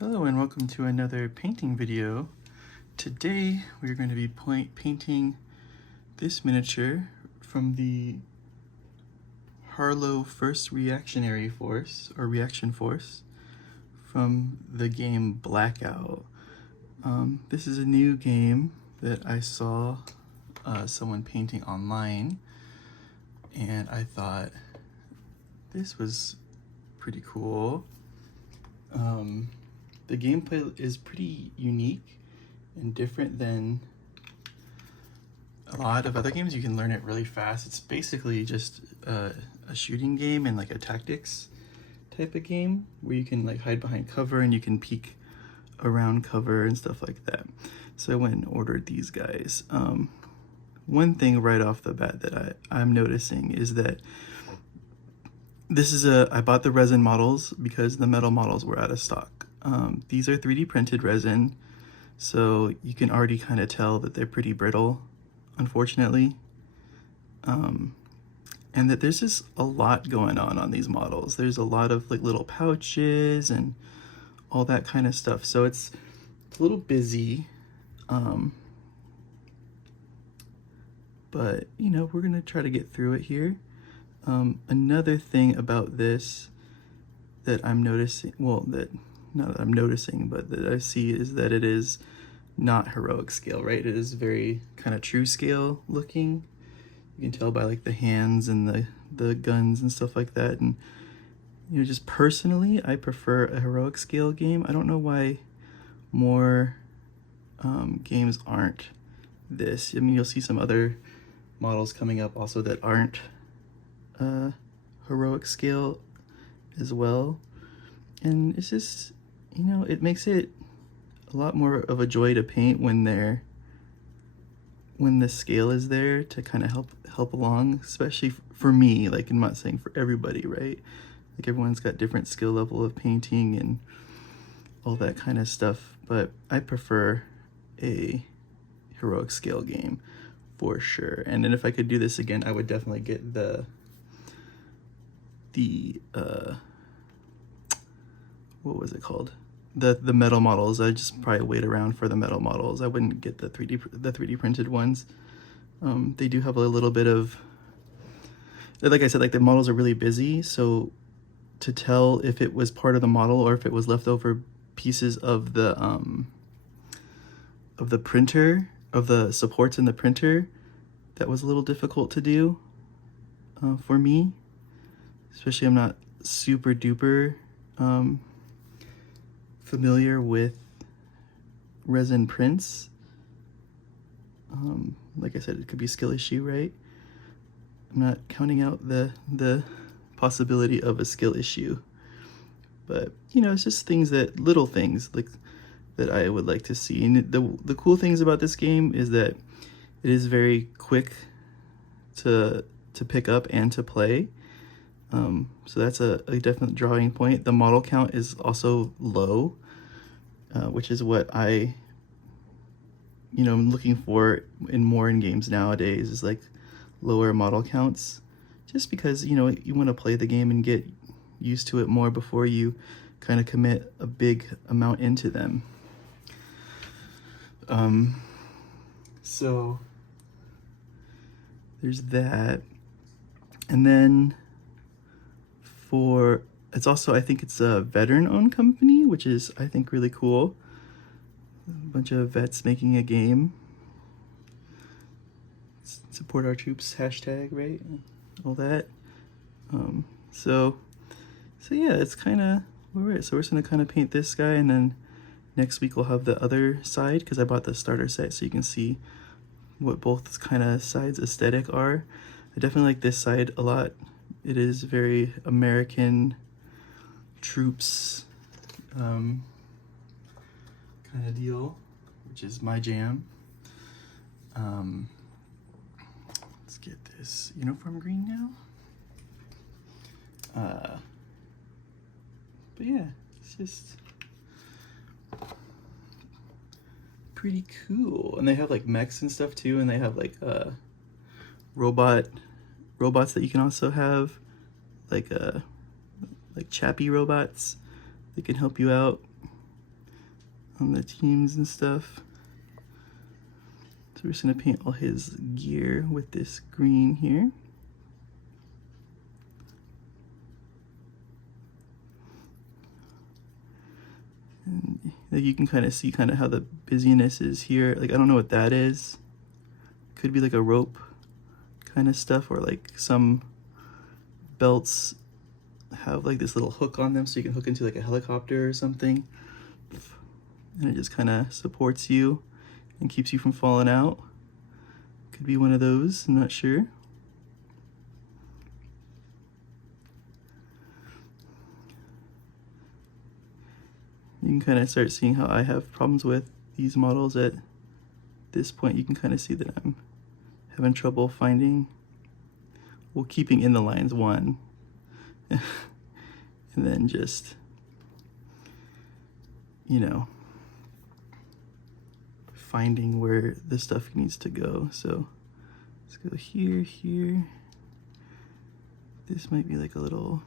Hello and welcome to another painting video. Today we're going to be painting this miniature from the Harlow First Reactionary Force, or Reaction Force, from the game BLKOUT. This is a new game that I saw someone painting online, and I thought this was pretty cool. The gameplay is pretty unique and different than a lot of other games. You can learn it really fast. It's basically just a shooting game and like a tactics type of game where you can like hide behind cover and you can peek around cover and stuff like that. So I went and ordered these guys. One thing right off the bat that I'm noticing is that this is I bought the resin models because the metal models were out of stock. These are 3D printed resin, so you can already kind of tell that they're pretty brittle, unfortunately. And that there's just a lot going on these models. There's a lot of like little pouches and all that kind of stuff. So it's a little busy. But you know, we're gonna try to get through it here. Another thing about this that I'm noticing, well, that not that I'm noticing, but that I see, is that it is not heroic scale, right? It is very kind of true scale looking. You can tell by like the hands and the guns and stuff like that. And you know, just personally, I prefer a heroic scale game. I don't know why more games aren't this. I mean, you'll see some other models coming up also that aren't heroic scale as well, and it's just, you know, it makes it a lot more of a joy to paint when the scale is there to kind of help along, especially for me. Like, I'm not saying for everybody, right? Like, everyone's got different skill level of painting and all that kind of stuff, but I prefer a heroic scale game for sure. And then if I could do this again, I would definitely get the what was it called? The metal models. I just probably wait around for the metal models. I wouldn't get the 3D printed ones. They do have a little bit of, like I said, like the models are really busy, so to tell if it was part of the model or if it was leftover pieces of the printer, of the supports in the printer, that was a little difficult to do for me. Especially I'm not super duper familiar with resin prints. Like I said, it could be a skill issue, right? I'm not counting out the possibility of a skill issue, but you know, it's just things that, little things like that I would like to see. And the cool things about this game is that it is very quick to pick up and to play. So that's a definite drawing point. The model count is also low, which is what I'm looking for in games nowadays, is like lower model counts, just because, you know, you want to play the game and get used to it more before you kind of commit a big amount into them. So there's that. And then it's also, I think it's a veteran-owned company, which is, I think, really cool. A bunch of vets making a game. Support our troops, hashtag, right? All that. So yeah, it's kind of where we're at. So we're just gonna kind of paint this guy, and then next week we'll have the other side, because I bought the starter set so you can see what both kind of sides aesthetic are. I definitely like this side a lot. It is very American troops kind of deal, which is my jam. Let's get this uniform green now. But yeah, it's just pretty cool. And they have like mechs and stuff too, and they have like robots that you can also have, like chappy robots that can help you out. on the teams and stuff. So we're just gonna paint all his gear with this green here. And like you can kind of see kind of how the busyness is here. Like I don't know what that is. Could be like a rope kind of stuff, or like some belts have like this little hook on them so you can hook into like a helicopter or something. And it just kind of supports you and keeps you from falling out. Could be one of those, I'm not sure. You can kind of start seeing how I have problems with these models at this point. You can kind of see that I'm having trouble finding, well, keeping in the lines one, and then just, you know, finding where the stuff needs to go. So let's go here, here. This might be like a little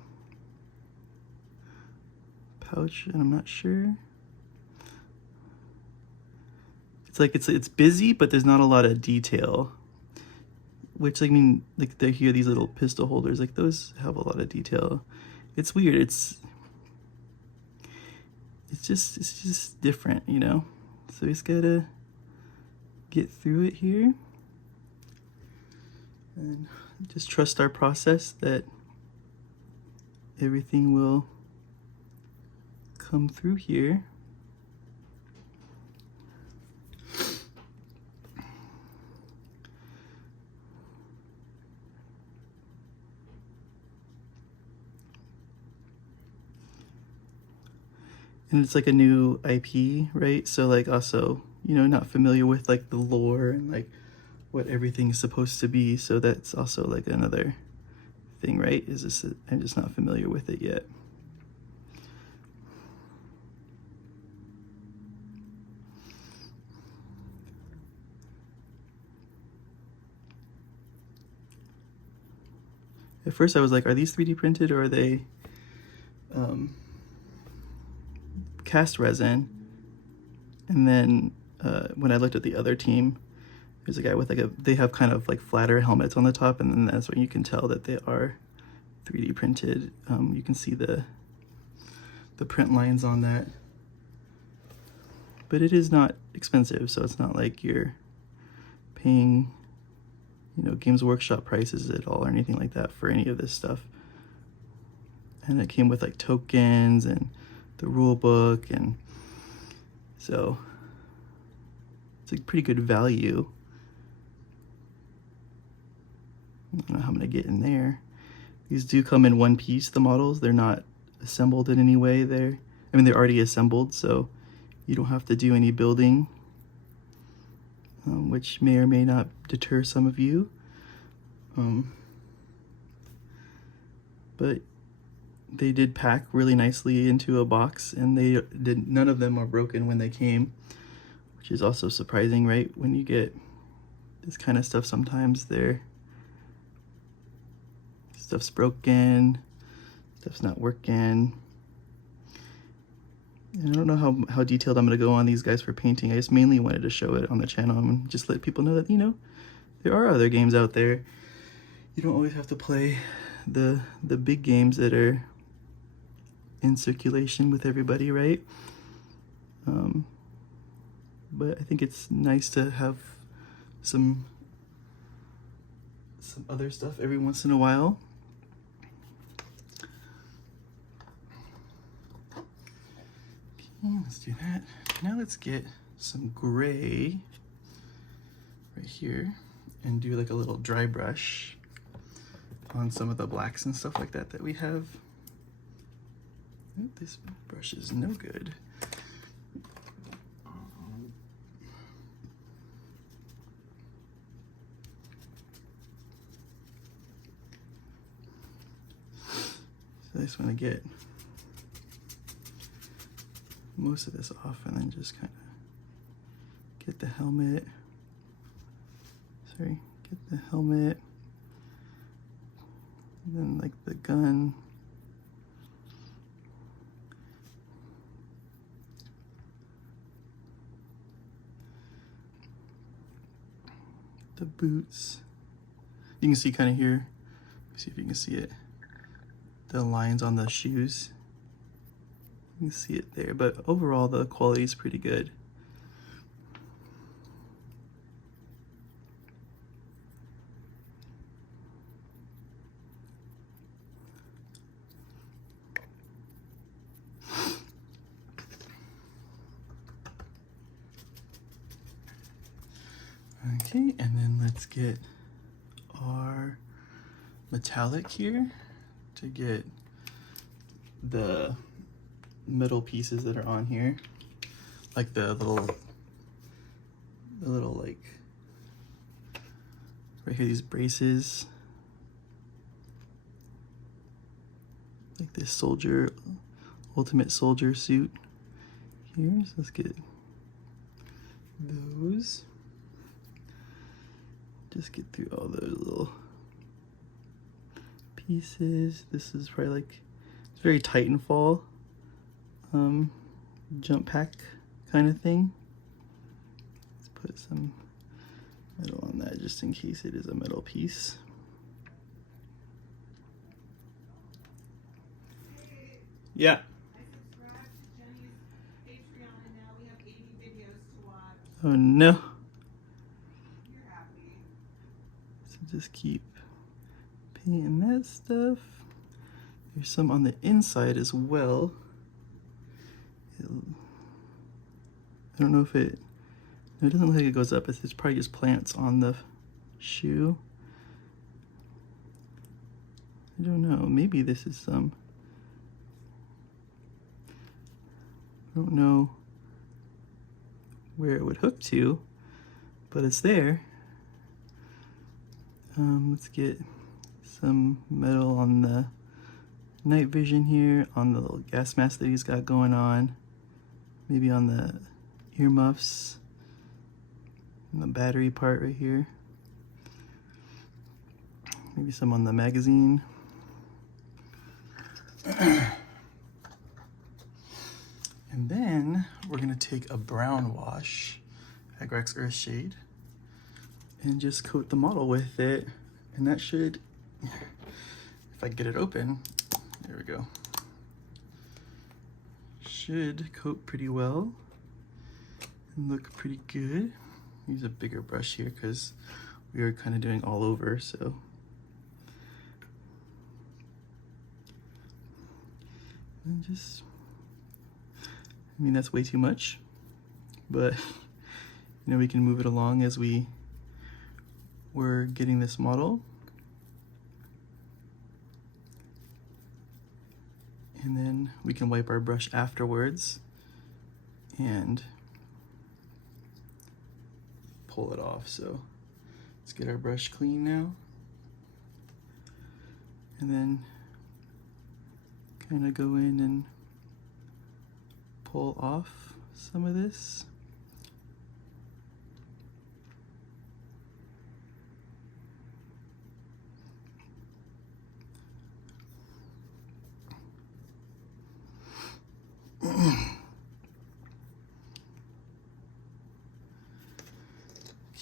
pouch, and I'm not sure. It's like it's busy, but there's not a lot of detail. Which, I mean, like they're here, these little pistol holders, like those have a lot of detail. It's weird. It's just different, you know. So we just gotta get through it here and just trust our process that everything will come through here. And it's like a new IP, right? So like also, you know, not familiar with like the lore and like what everything's supposed to be. So that's also like another thing, right? Is this, I'm just not familiar with it yet. At first I was like, are these 3D printed or are they cast resin? And then when I looked at the other team, there's a guy with like they have kind of like flatter helmets on the top, and then that's when you can tell that they are 3D printed. You can see the print lines on that. But it is not expensive, so it's not like you're paying, you know, Games Workshop prices at all or anything like that for any of this stuff. And it came with like tokens and the rule book, and so it's a pretty good value. I don't know how I'm gonna get in there. These do come in one piece, the models. They're not assembled in any way. They're already assembled, so you don't have to do any building, which may or may not deter some of you. But they did pack really nicely into a box, and none of them are broken when they came, which is also surprising, right? When you get this kind of stuff, sometimes stuff's broken, stuff's not working. And I don't know how detailed I'm gonna go on these guys for painting. I just mainly wanted to show it on the channel and just let people know that, you know, there are other games out there. You don't always have to play the big games that are in circulation with everybody, right? But I think it's nice to have some other stuff every once in a while. Okay, let's do that. Now let's get some gray right here and do like a little dry brush on some of the blacks and stuff like that we have. Oh, this brush is no good. So I just want to get most of this off and then just kind of get the helmet. Sorry, get the helmet. And then like the gun. the boots. You can see kind of here, see if you can see it, the lines on the shoes. You can see it there, but overall the quality is pretty good. Okay, and then let's get our metallic here to get the metal pieces that are on here, like the little like right here, these braces, like this soldier, ultimate soldier suit here. So let's get those. Just get through all those little pieces. This is probably like, it's very Titanfall jump pack kind of thing. Let's put some metal on that just in case it is a metal piece. Yeah. I subscribed to Jenny's Patreon and now we have 80 videos to watch. Oh no. You're happy. So just keep painting that stuff. There's some on the inside as well. I don't know if it doesn't look like it goes up. It's probably just plants on the shoe. I don't know. Maybe this is some. I don't know where it would hook to, but it's there. Let's get some metal on the night vision here, on the little gas mask that he's got going on, maybe on the earmuffs, and the battery part right here, maybe some on the magazine. And then we're gonna take a brown wash, Agrax Earthshade, and just coat the model with it. And that should, if I get it open, there we go, should coat pretty well and look pretty good. Use a bigger brush here because we are kind of doing all over, so. And just, I mean, that's way too much, but you know, we can move it along as we're getting this model. And then we can wipe our brush afterwards and pull it off. So let's get our brush clean now. And then kind of go in and pull off some of this.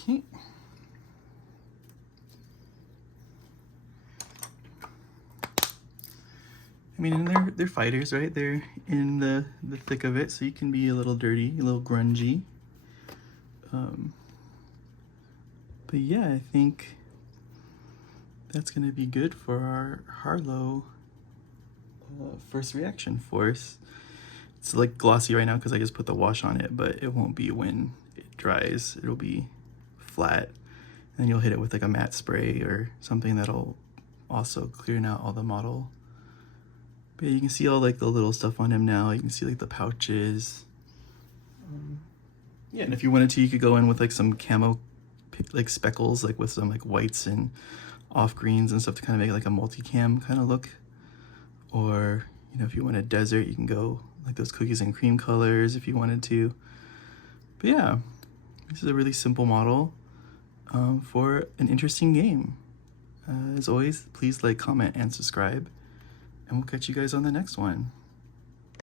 Okay. I mean, and they're fighters, right? They're in the thick of it, so you can be a little dirty, a little grungy. But yeah, I think that's gonna be good for our Harlow first reaction force. It's like glossy right now because I just put the wash on it, but it won't be when it dries. It'll be flat, and then you'll hit it with like a matte spray or something that'll also clear out all the model. But yeah, you can see all like the little stuff on him now. You can see like the pouches. Yeah, and if you wanted to, you could go in with like some camo like speckles, like with some like whites and off greens and stuff to kind of make like a multicam kind of look. Or, you know, if you want a desert, you can go like those cookies and cream colors if you wanted to. But yeah, this is a really simple model for an interesting game. As always, please like, comment, and subscribe, and we'll catch you guys on the next one.